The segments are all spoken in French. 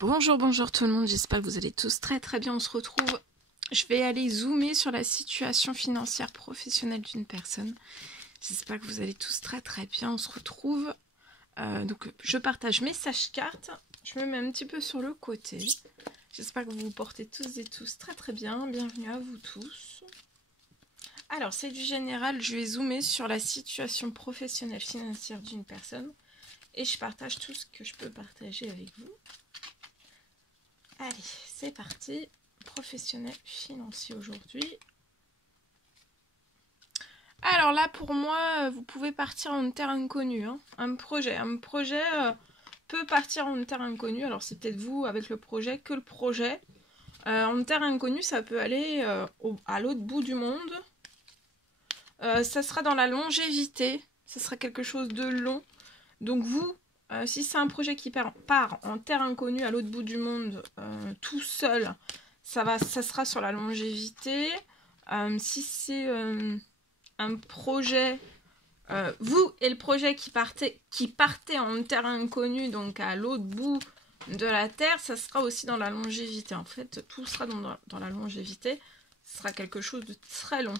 Bonjour, bonjour tout le monde, j'espère que vous allez tous très très bien. On se retrouve, je vais aller zoomer sur la situation financière professionnelle d'une personne. J'espère que vous allez tous très très bien. On se retrouve, donc je partage mes sages-cartes, je me mets un petit peu sur le côté. J'espère que vous vous portez tous et tous très très bien. Bienvenue à vous tous. Alors c'est du général, je vais zoomer sur la situation professionnelle financière d'une personne et je partage tout ce que je peux partager avec vous. Allez, c'est parti. Professionnel financier aujourd'hui. Alors là, pour moi, vous pouvez partir en terre inconnue. Hein. Un projet peut partir en terre inconnue. Alors c'est peut-être vous avec le projet, que le projet. En terre inconnue, ça peut aller à l'autre bout du monde. Ça sera dans la longévité. Ça sera quelque chose de long. Donc vous, si c'est un projet qui part en terre inconnue à l'autre bout du monde tout seul, ça sera sur la longévité. Si c'est un projet, vous et le projet qui partait en terre inconnue, donc à l'autre bout de la terre, ça sera aussi dans la longévité. En fait, tout sera dans la longévité. Ce sera quelque chose de très long.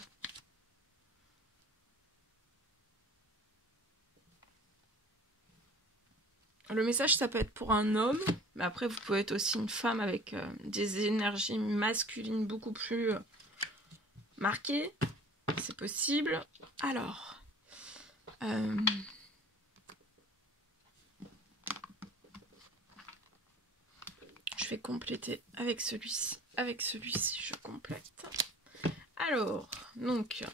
Le message, ça peut être pour un homme, mais après, vous pouvez être aussi une femme avec des énergies masculines beaucoup plus marquées. C'est possible. Alors, je vais compléter avec celui-ci. Avec celui-ci, je complète. Alors, donc,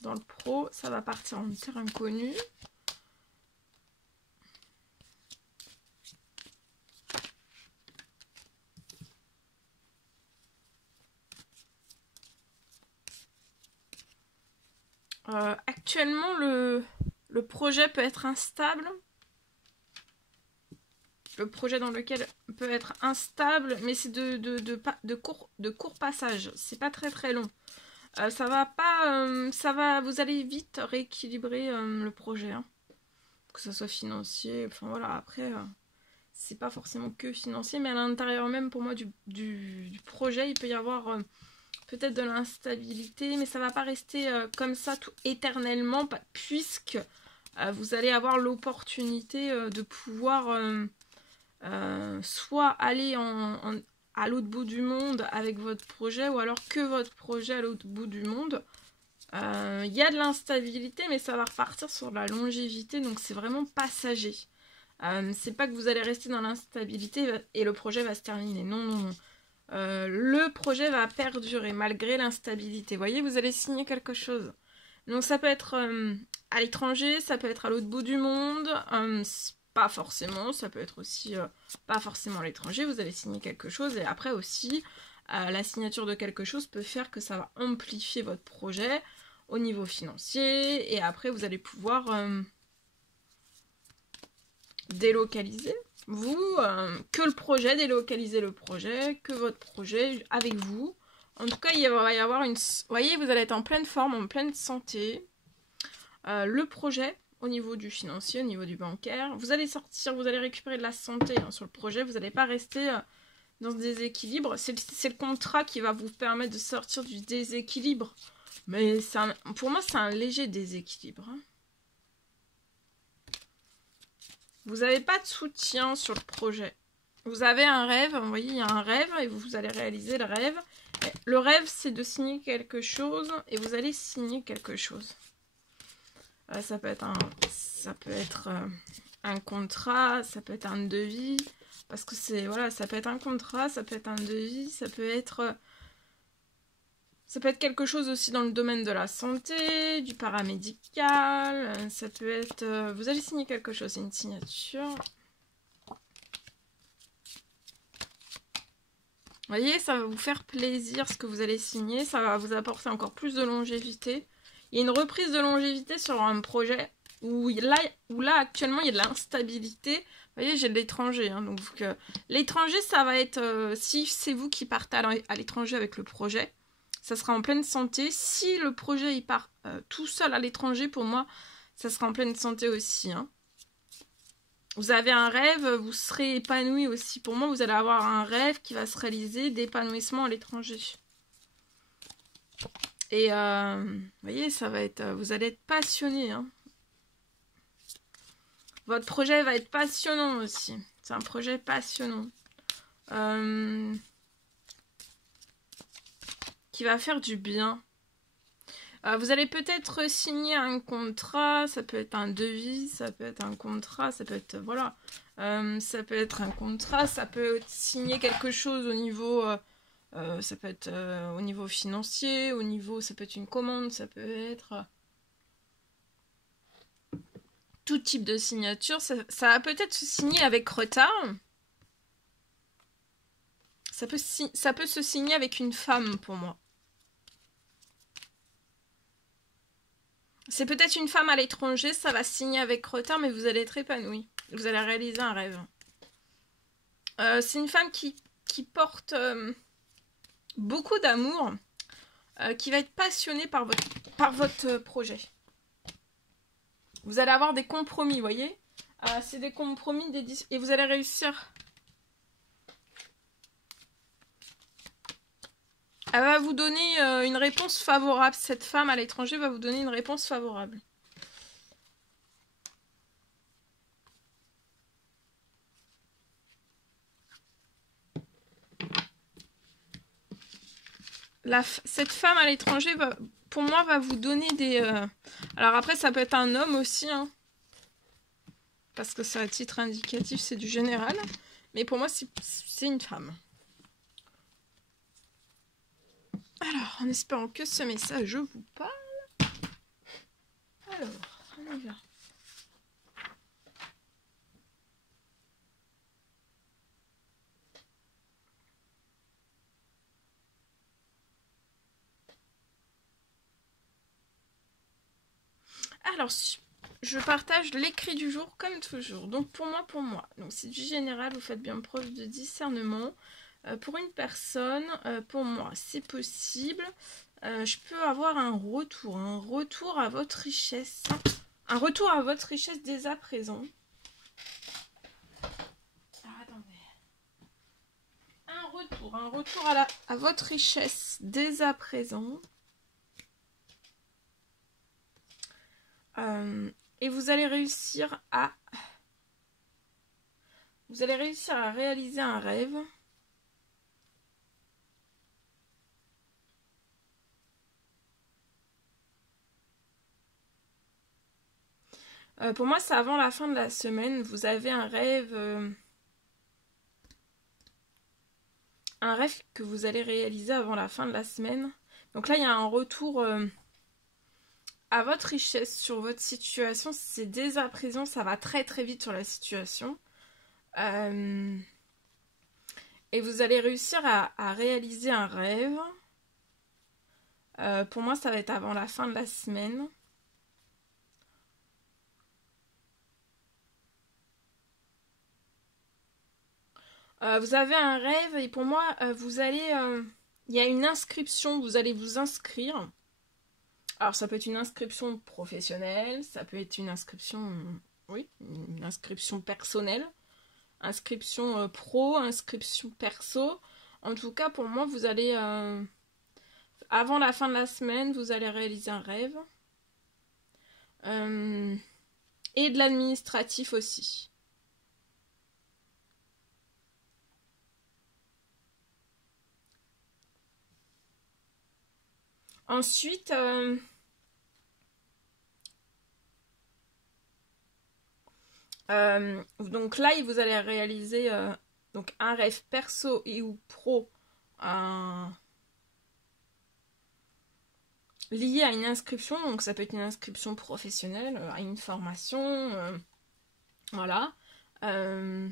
dans le pro, ça va partir en terre inconnue. Actuellement, le projet peut être instable. Le projet dans lequel peut être instable, mais c'est de court passage. C'est pas très très long. Vous allez vite rééquilibrer le projet. Hein. Que ce soit financier, enfin voilà, après, c'est pas forcément que financier, mais à l'intérieur même pour moi du projet, il peut y avoir peut-être de l'instabilité, mais ça va pas rester comme ça tout éternellement, puisque vous allez avoir l'opportunité de pouvoir soit aller à l'autre bout du monde avec votre projet, ou alors que votre projet à l'autre bout du monde. Il y a de l'instabilité, mais ça va repartir sur la longévité, donc c'est vraiment passager. C'est pas que vous allez rester dans l'instabilité et le projet va se terminer. Non, non, non. Le projet va perdurer malgré l'instabilité. Vous voyez, vous allez signer quelque chose. Donc ça peut être à l'étranger, ça peut être à l'autre bout du monde, pas forcément, ça peut être aussi pas forcément à l'étranger, vous allez signer quelque chose et après aussi, la signature de quelque chose peut faire que ça va amplifier votre projet au niveau financier et après vous allez pouvoir délocaliser. Vous, que le projet, délocaliser le projet, que votre projet avec vous. En tout cas, il va y avoir une... Vous voyez, vous allez être en pleine forme, en pleine santé. Le projet, au niveau du financier, au niveau du bancaire, vous allez sortir, vous allez récupérer de la santé sur le projet. Vous n'allez pas rester dans ce déséquilibre. C'est le contrat qui va vous permettre de sortir du déséquilibre. Mais pour moi, c'est un léger déséquilibre. Hein. Vous n'avez pas de soutien sur le projet. Vous avez un rêve, vous voyez, il y a un rêve et vous allez réaliser le rêve. Le rêve, c'est de signer quelque chose et vous allez signer quelque chose. Ça peut être un contrat, ça peut être un devis, parce que c'est, voilà, ça peut être un contrat, ça peut être un devis, ça peut être quelque chose aussi dans le domaine de la santé, du paramédical, ça peut être... vous allez signer quelque chose, c'est une signature. Vous voyez, ça va vous faire plaisir ce que vous allez signer, ça va vous apporter encore plus de longévité. Il y a une reprise de longévité sur un projet où là actuellement il y a de l'instabilité. Vous voyez, j'ai de l'étranger, hein, donc l'étranger ça va être, si c'est vous qui partez à l'étranger avec le projet, ça sera en pleine santé. Si le projet il part tout seul à l'étranger, pour moi, ça sera en pleine santé aussi. Hein. Vous avez un rêve, vous serez épanoui aussi. Pour moi, vous allez avoir un rêve qui va se réaliser d'épanouissement à l'étranger. Et vous voyez, ça va être, vous allez être passionné. Hein. Votre projet va être passionnant aussi. C'est un projet passionnant. Qui va faire du bien. Vous allez peut-être signer un contrat, ça peut être un devis, ça peut être un contrat, ça peut être, voilà, ça peut être un contrat, ça peut être signer quelque chose au niveau, ça peut être au niveau financier, au niveau, ça peut être une commande, ça peut être tout type de signature, ça va peut-être se signer avec retard. Ça peut se signer avec une femme pour moi. C'est peut-être une femme à l'étranger, ça va signer avec retard, mais vous allez être épanoui. Vous allez réaliser un rêve. C'est une femme qui porte beaucoup d'amour, qui va être passionnée par votre projet. Vous allez avoir des compromis, vous voyez. C'est des compromis, et vous allez réussir. Elle va vous donner une réponse favorable. Cette femme à l'étranger va vous donner une réponse favorable. Cette femme à l'étranger, pour moi, va vous donner des... Alors après, ça peut être un homme aussi. Hein, parce que c'est à titre indicatif, c'est du général. Mais pour moi, c'est une femme. Alors, en espérant que ce message vous parle. Alors, on y va. Alors, je partage l'écrit du jour comme toujours. Donc, pour moi. Donc, c'est du général, vous faites bien preuve de discernement. Pour une personne, pour moi, c'est possible. Je peux avoir un retour à votre richesse. Un retour à votre richesse dès à présent. Alors, attendez. Un retour à votre richesse dès à présent. Et vous allez réussir à réaliser un rêve. Pour moi, c'est avant la fin de la semaine. Vous avez un rêve que vous allez réaliser avant la fin de la semaine. Donc là, il y a un retour à votre richesse sur votre situation. C'est dès à présent, ça va très très vite sur la situation. Et vous allez réussir à réaliser un rêve. Pour moi, ça va être avant la fin de la semaine. Vous avez un rêve et pour moi, vous allez... il y a une inscription, vous allez vous inscrire. Alors, ça peut être une inscription professionnelle, ça peut être une inscription... oui, une inscription personnelle. Inscription pro, inscription perso. En tout cas, pour moi, vous allez... avant la fin de la semaine, vous allez réaliser un rêve. Et de l'administratif aussi. Ensuite, donc là, vous allez réaliser donc un rêve perso et ou pro lié à une inscription. Donc ça peut être une inscription professionnelle, à une formation, voilà. Un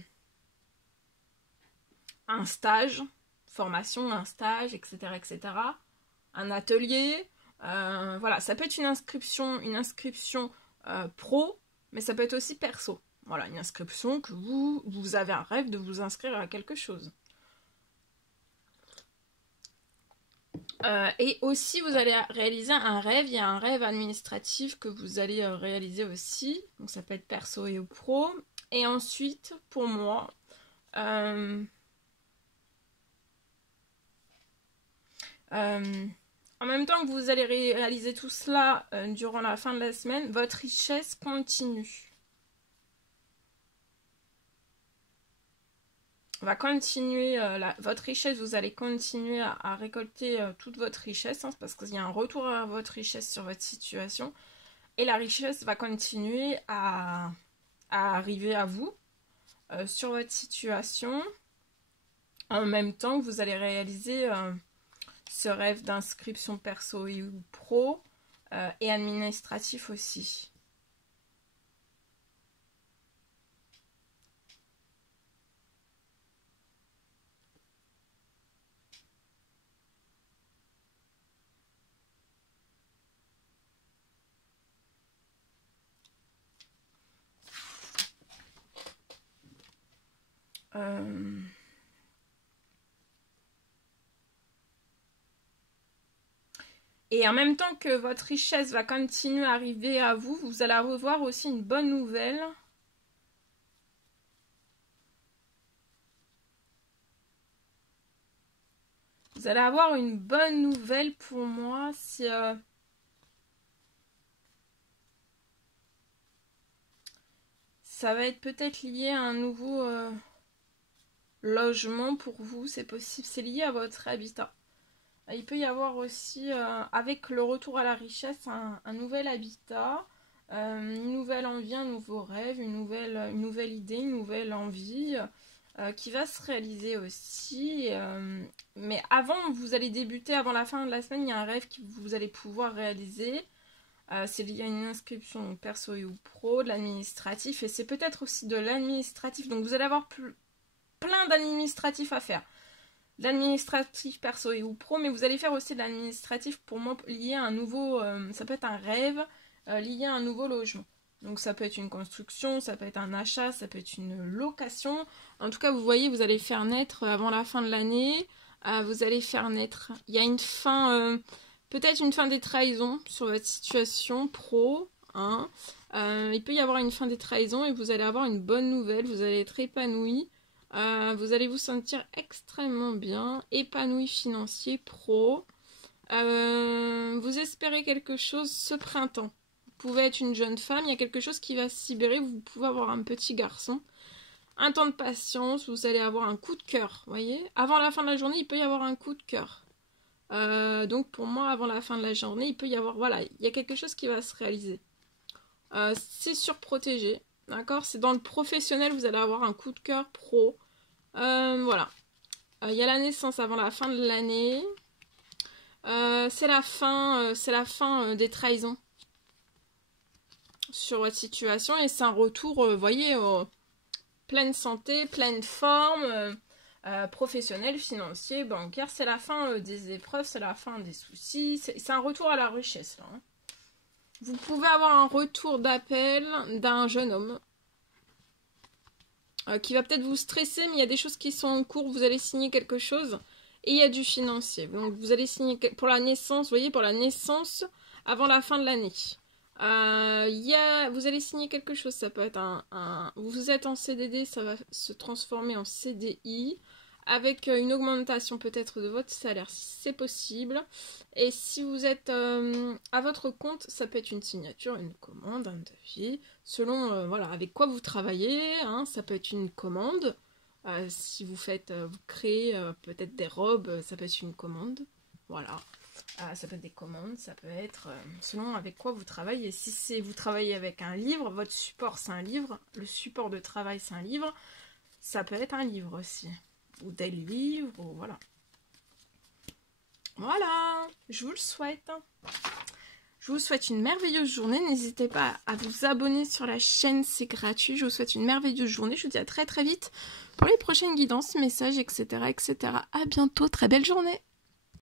stage, formation, un stage, etc. etc. Un atelier, voilà, ça peut être une inscription pro, mais ça peut être aussi perso. Voilà, une inscription que vous avez un rêve de vous inscrire à quelque chose. Et aussi, vous allez réaliser un rêve, il y a un rêve administratif que vous allez réaliser aussi, donc ça peut être perso et pro. Et ensuite, pour moi, en même temps que vous allez réaliser tout cela durant la fin de la semaine, votre richesse continue. Va continuer, votre richesse, vous allez continuer à récolter toute votre richesse, hein, parce qu'il y a un retour à votre richesse sur votre situation. Et la richesse va continuer à arriver à vous sur votre situation. En même temps que vous allez réaliser ce rêve d'inscription perso ou pro et administratif aussi. Et en même temps que votre richesse va continuer à arriver à vous, vous allez revoir aussi une bonne nouvelle. Vous allez avoir une bonne nouvelle pour moi si... ça va être peut-être lié à un nouveau logement pour vous, c'est possible. C'est lié à votre habitat. Il peut y avoir aussi, avec le retour à la richesse, un nouvel habitat, une nouvelle envie, un nouveau rêve, une nouvelle idée, une nouvelle envie qui va se réaliser aussi. Mais avant, vous allez débuter, avant la fin de la semaine, il y a un rêve que vous allez pouvoir réaliser. C'est lié à une inscription perso ou pro, de l'administratif, et c'est peut-être aussi de l'administratif. Donc vous allez avoir plein d'administratifs à faire. L'administratif perso ou pro, mais vous allez faire aussi de l'administratif pour moi lié à un nouveau, ça peut être un rêve lié à un nouveau logement. Donc ça peut être une construction, ça peut être un achat, ça peut être une location. En tout cas, vous voyez, vous allez faire naître avant la fin de l'année, vous allez faire naître, il y a une fin, peut-être une fin des trahisons sur votre situation pro, hein. Il peut y avoir une fin des trahisons et vous allez avoir une bonne nouvelle, vous allez être épanoui. Vous allez vous sentir extrêmement bien, épanoui financier, pro. Vous espérez quelque chose ce printemps. Vous pouvez être une jeune femme, il y a quelque chose qui va se libérer, vous pouvez avoir un petit garçon. Un temps de patience, vous allez avoir un coup de cœur, voyez. Avant la fin de la journée, il peut y avoir un coup de cœur. Donc pour moi, avant la fin de la journée, il peut y avoir, voilà, il y a quelque chose qui va se réaliser. C'est surprotégé. D'accord, c'est dans le professionnel, vous allez avoir un coup de cœur pro. Voilà. Il y a la naissance avant la fin de l'année. C'est la fin des trahisons sur votre situation. Et c'est un retour, vous voyez, pleine santé, pleine forme, professionnel, financier, bancaire. C'est la fin des épreuves, c'est la fin des soucis. C'est un retour à la richesse, là. Hein. Vous pouvez avoir un retour d'appel d'un jeune homme qui va peut-être vous stresser, mais il y a des choses qui sont en cours, vous allez signer quelque chose et il y a du financier. Donc vous allez signer pour la naissance, vous voyez, pour la naissance avant la fin de l'année. Vous allez signer quelque chose, ça peut être vous êtes en CDD, ça va se transformer en CDI. Avec une augmentation peut-être de votre salaire si c'est possible. Et si vous êtes à votre compte, ça peut être une signature, une commande, un devis, selon voilà, avec quoi vous travaillez. Hein, ça peut être une commande. Si vous créez peut-être des robes, ça peut être une commande. Voilà. Ça peut être des commandes, ça peut être selon avec quoi vous travaillez. Si vous travaillez avec un livre, votre support c'est un livre. Le support de travail c'est un livre. Ça peut être un livre aussi. Ou des livres, ou voilà. Voilà, je vous le souhaite. Je vous souhaite une merveilleuse journée. N'hésitez pas à vous abonner sur la chaîne, c'est gratuit. Je vous souhaite une merveilleuse journée. Je vous dis à très très vite pour les prochaines guidances, messages, etc. etc. À bientôt, très belle journée.